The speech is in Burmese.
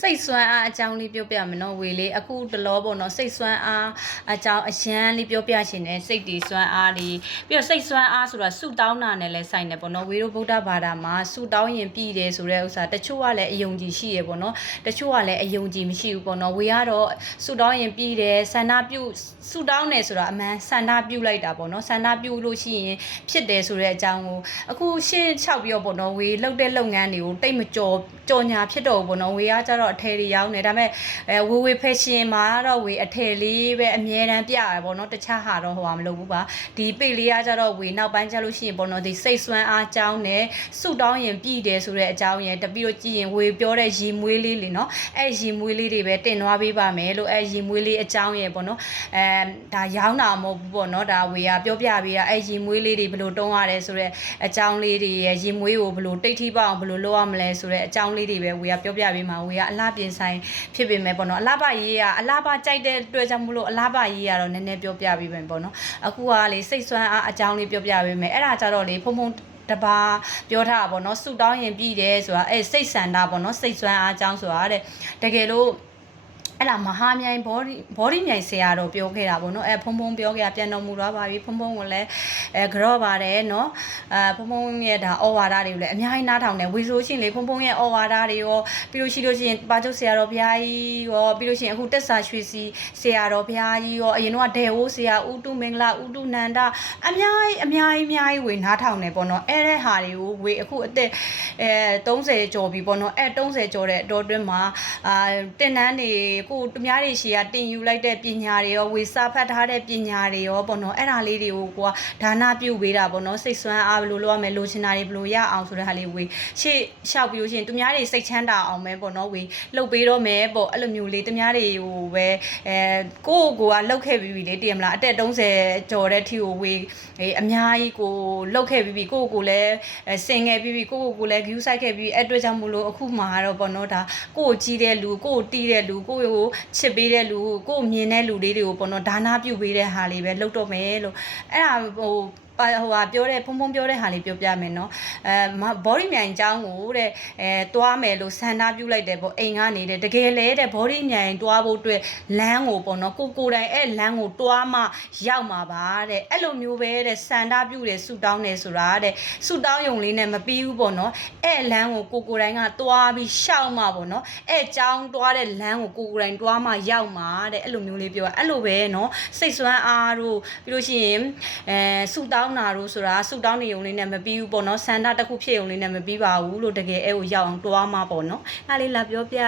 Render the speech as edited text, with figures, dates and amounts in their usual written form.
စိတ်ဆွမ်းအားအကြောင်းလေးပြောပြမယ်နော်ဝေလေးအခုတလောပေါ့နော်စိတ်ဆွမ်းအားအကြောင်းအရန်လေးပြောပြရှင်တယ်စိတ်တီဆွမ်းအားလေးပြီးတော့စိတ်ဆွမ်းအားဆိုတာဆုတောင်းတာနဲ့လည်းဆိုင်တယ်ပေါ့နော်ဝေတို့ဗုဒ္ဓဘာသာမှာဆုတောင်းရင်ပြည့်တယ်ဆိုတဲ့ဥစ္စာတချို့ကလည်းအယုံကြည်ရှိရပေါ့နော်တချို့ကလည်းအယုံကြည်မရှိဘူးပေါ့နော်ဝေကတော့ဆုတောင်းရင်ပြည့်တယ်ဆန္ဒပြုဆုတောင်းတယ်ဆိုတာအမှန်ဆန္ဒပြုလိုက်တာပေါ့နော်ဆန္ဒပြုလို့ရှိရင်ဖြစ်တယ်ဆိုတဲ့အကြောင်းကိုအခုရှင်းချောက်ပြောပေါ့နော်ဝေလှုပ်တဲ့လုပ်ငန်းတွေကိုတိတ်မကြော်ညာဖြစ်တော့ဘူးပေါ့နော်ဝေကကြတော့အထည်တွေရောင်းနေဒါပေမဲ့ဝေဖက်ရှင်မှာတော့ဝေအထည်လေးပဲအမြဲတမ်းပြရပေါ့နော်တခြားဟာတော့ဟိုမလုပ်ဘူးပါဒီပိတ်လေးကကြတော့ဝေနောက်ပိုင်းကျလို့ရှိရင်ပေါ့နော်ဒီစိတ်ဆွမ်းအားအကြောင်းနဲ့ဆုတောင်းရင်ပြည့်တယ်ဆိုတဲ့အကြောင်းရယ်တပြီးတော့ကြည့်ရင်ဝေပြောတဲ့ရီမွေးလေးလေနော်အဲရီမွေးလေးတွေပဲတင်သွားပေးပါမယ်လို့အဲရီမွေးလေးအကြောင်းရယ်ပေါ့နော်ဒါရောင်းတာမဟုတ်ဘူးပေါ့နော်ဒါဝေကပြောပြပေးတာအဲရီမွေးလေးတွေဘယ်လိုတုံးရတယ်ဆိုတဲ့အကြောင်းလေးတွေရယ်ရီမွေးကိုဘယ်လိုတိတ်ထိပအောင်ဘယ်လိုလုပ်ရမလဲဆိုတဲ့အကြောင်းလေးတွေပဲဝေကပြောပြပေးမှာဝေကအလားပြင်ဆိုင်ဖြစ်ပေမဲ့ပေါ့နော်အလားပါရေးကအလားပါကြိုက်တဲ့အတွက်ကြောင့်မလို့အလားပါရေးကတော့နည်းနည်းပြောပြပေးမယ်ပေါ့နော်အခုကလေစိတ်ဆွမ်းအားအကြောင်းလေးပြောပြပေးမယ်အဲ့ဒါကြတော့လေဖုံဖုံတပါပြောထားတာပေါ့နော်ဆူတောင်းရင်ပြီးတယ်ဆိုတာအဲစိတ်ဆန္ဒပေါ့နော်စိတ်ဆွမ်းအားအကြောင်းဆိုတာတဲ့တကယ်လို့အဲ့ဒါမဟာမြိုင်ဘောဒီမြိုင်ဆရာတော်ပြောခဲ့တာပေါ့နော်ဖုံဖုံပြောခဲ့တာပြန်တော်မူတော့ပါပြီဖုံဖုံကိုလည်းကြော့ပါတယ်နော်ဖုံဖုံရဲ့ဒါဩဝါဒတွေကိုလည်းအများကြီးနားထောင်တယ်ဝေဆိုရှင်လေဖုံဖုံရဲ့ဩဝါဒတွေရောပြီးလို့ရှိလို့ရှိရင်ပါချုပ်ဆရာတော်ဘုရားကြီးရောပြီးလို့ရှိရင်အခုတက်စာရွှေစီဆရာတော်ဘုရားကြီးရောအရင်တော့ဒေဝဆရာဥတုမင်္ဂလာဥတုနန္ဒအများကြီးဝေနားထောင်တယ်ပေါ့နော်အဲ့တဲ့ဟာတွေကိုဝေအခုအသက်30ကျော်ပြီပေါ့နော်30ကျော်တဲ့တော်တွင်းမှာတင်နန်းတွေကိုသူများတွေရှေ့ကတင်ယူလိုက်တဲ့ပညာတွေရောဝေစာဖတ်ထားတဲ့ပညာတွေရောပေါ့နော်အဲ့ဒါလေးတွေကိုကိုကဒါနပြုပေးတာပေါ့နော်စိတ်ဆွမ်းအားဘယ်လိုလုပ်ရမလဲလိုချင်တာတွေဘယ်လိုရအောင်ဆိုတဲ့ဟာလေးဝေရှေ့လျှောက်ပြီးလို့ရှိရင်သူများတွေစိတ်ချမ်းသာအောင်ပဲပေါ့နော်ဝေလှုပ်ပေးတော့မယ်ပေါ့အဲ့လိုမျိုးလေးသူများတွေကိုပဲကိုကလှုပ်ခဲ့ပြီးပြီလေတည်မလားအသက်30ကျော်တဲ့ထိကိုဝေအများကြီးကိုလှုပ်ခဲ့ပြီးပြီကိုလည်းစင်ခဲ့ပြီးပြီကိုလည်း view ဆိုင်ခဲ့ပြီးအဲ့အတွက်ကြောင့်မလို့အခုမှတော့ပေါ့နော်ဒါကိုကြီးတဲ့လူကိုတီးတဲ့လူကိုချစ်ပေးတဲ့လူကိုမြင်တဲ့လူလေးတွေကိုပေါ့နော်ဒါနပြုပေးတဲ့ဟာလေးပဲလှုပ်တော့မယ်လို့အဲ့ဒါပြောတဲ့ဖုံဖုံပြောတဲ့ဟာလေးပြောပြမယ်နော်ဘောဒီမြိုင်ကျောင်းကိုတဲ့တွားမယ်လို့ဆန္ဒပြုလိုက်တယ်ပေါ့အိမ်ကနေတဲ့တကယ်လဲတဲ့ဘောဒီမြိုင်တွားဖို့အတွက်လမ်းကိုပေါ့နော်ကိုတိုင်အဲ့လမ်းကိုတွားမှရောက်မှာပါတဲ့အဲ့လိုမျိုးပဲတဲ့ဆန္ဒပြုတယ်ဆူတောင်းတယ်ဆိုတာတဲ့ဆူတောင်းယုံလေးနဲ့မပြီးဘူးပေါ့နော်အဲ့လမ်းကိုကိုတိုင်ကတွားပြီးရှောက်မှပေါ့နော်အဲ့ကျောင်းတွားတဲ့လမ်းကိုကိုတိုင်တွားမှရောက်မှာတဲ့အဲ့လိုမျိုးလေးပြောအဲ့လိုပဲနော်စိတ်ဆွမ်းအားတို့ပြီးလို့ရှိရင်ဆူတောင်းနာတို့ဆိုတာဆူတောင်းနေုံလေးနဲ့မပြီးဘူးပေါ့နော်ဆန္ဒတစ်ခုဖြစ်ုံလေးနဲ့မပြီးပါဘူးလို့တကယ်အဲ့ကိုရောက်အောင်တွားမှာပေါ့နော်အဲ့လေးလာပြောပြ